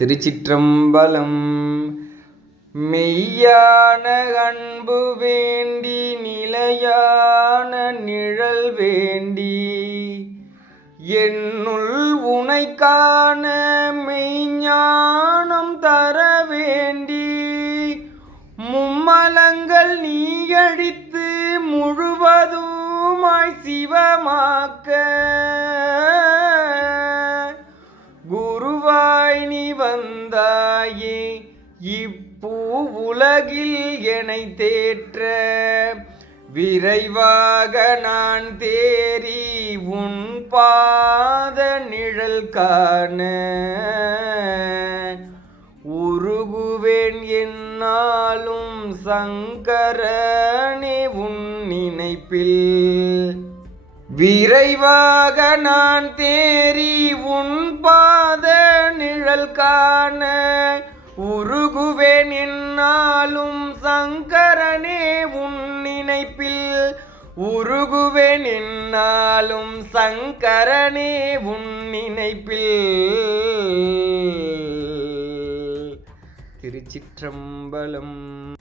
திருச்சிற்றம்பலம். மெய்யான அன்பு வேண்டி நிலையான நிழல் வேண்டி என்னுள் உனைக்கான மெய்ஞானம் தர வேண்டி மும்மலங்கள் நீயழித்து முழுவதுமாய் சிவமாக்க இப்பூ உலகில் என்னை தேற்ற. விரைவாக நான் தேறி உன் பாத நிழல் காண. உருகுவேன் என்னாலும் சங்கரனே உன் நினைப்பில். விரைவாக நான் தேறி உன் பாத நிழல் காண. உருகுவேன் என்னாலும் சங்கரனே உன் நினைப்பில். உருகுவேன் என்னாலும் சங்கரனே உன் நினைப்பில். திருச்சிற்றம்பலம்.